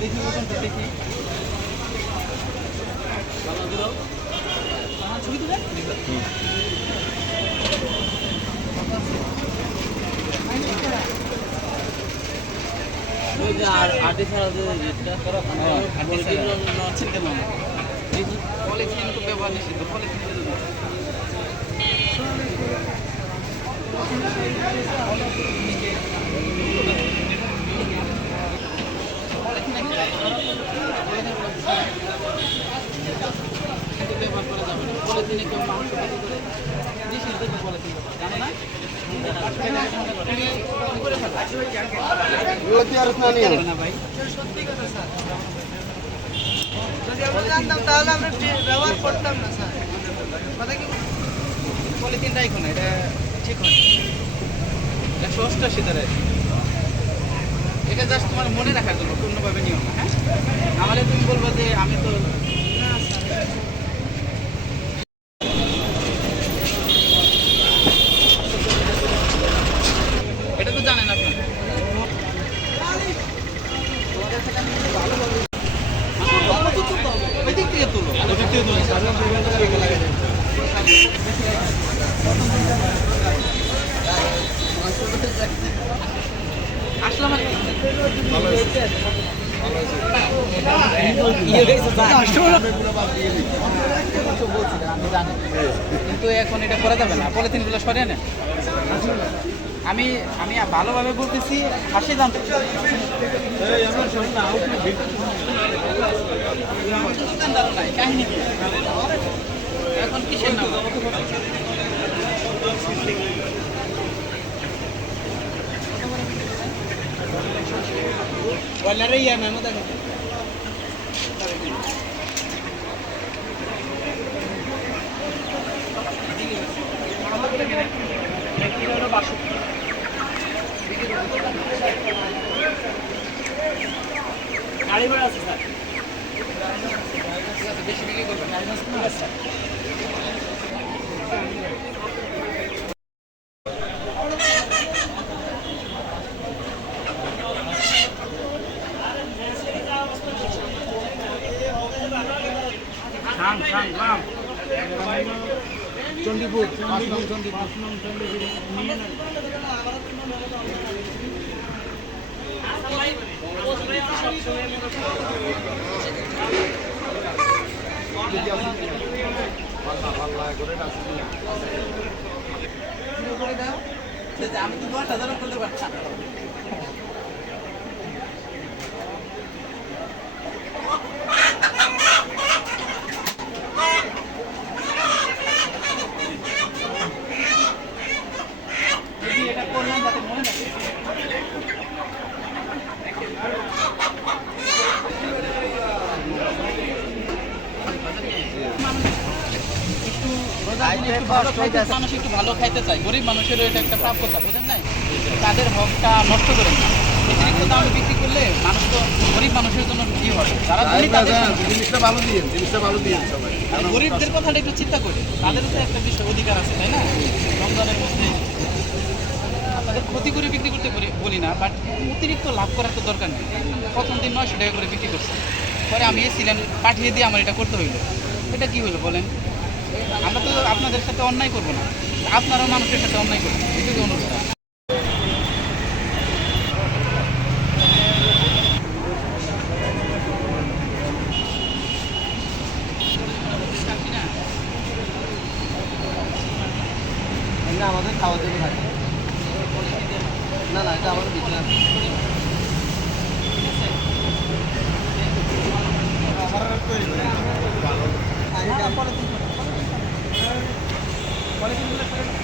দেখি ওজনটা দেখি ছবি তুলে ওই যে আটি ছাড়া যে রেটটা করা আটি ছাড়া আছে কেন পলিথিন তো ব্যবহার নিষিদ্ধ পলিথিন ব্যবহার করা যাবে না পলিথিনে কেউ মাংস বিক্রি করে নিষিদ্ধ তো পলিথিন জানো না ভাই যদি আমরা জানতাম তাহলে আমরা ব্যবহার করতাম না স্যার কথা কি পলিথিনটা এখন এটা ঠিক হয় 188 টাকা এটা জাস্ট তোমার মনে রাখার জন্য পূর্ণভাবে নিয়ম হ্যাঁ নাহলে তুমি বলবো যে আমি তো না স্যার এটা তো জানেন আপনি ওই দিক থেকে তুলো আসলাম আর কিন্তু এখন এটা করা যাবে না পলিথিনগুলো সরিয়ে নেন আমি আমি ভালোভাবে বলতেছি হাসি জানতে কাহিনী কি এখন কিসের নাম বলারে ইয়া মেমো দেখো গাড়ি ভাড়া আছে স্যার বেশি বিক্রি করবেন গাড়ি ভাড়া আছে চন্ডীপুর আমি তো 10,000 করতে পারছি এটা করলাম তাতে মনে রাখে মানুষ একটু ভালো খাইতে চায় গরিব মানুষেরও এটা একটা প্রাপ্যতা বোঝেন নাই তাদের হকটা নষ্ট করে না অতিরিক্ত দামে বিক্রি করলে মানুষ তো গরিব মানুষের জন্য কি হবে যারা জিনিসটা ভালো দিয়ে সবাই গরিবদের কথাটা একটু চিন্তা করে তাদেরও তো একটা বিষয় অধিকার আছে তাই না রমজানের মধ্যে তাদের ক্ষতি করে বিক্রি করতে বলি না বাট অতিরিক্ত লাভ করার তো দরকার নেই প্রথম দিন 900 টাকা করে বিক্রি করছে পরে আমি এসেছিলেন পাঠিয়ে দিয়ে আমার এটা করতে হইলো এটা কি হলো বলেন আমরা তো আপনাদের সাথে অন্যায় করবো না আপনারাও মানুষের সাথে অন্যায় করবেন এটুকু অনুরোধ আমাদের খাওয়ার জন্য থাকে না না এটা আমাদের বিক্রি আছে পলিথিন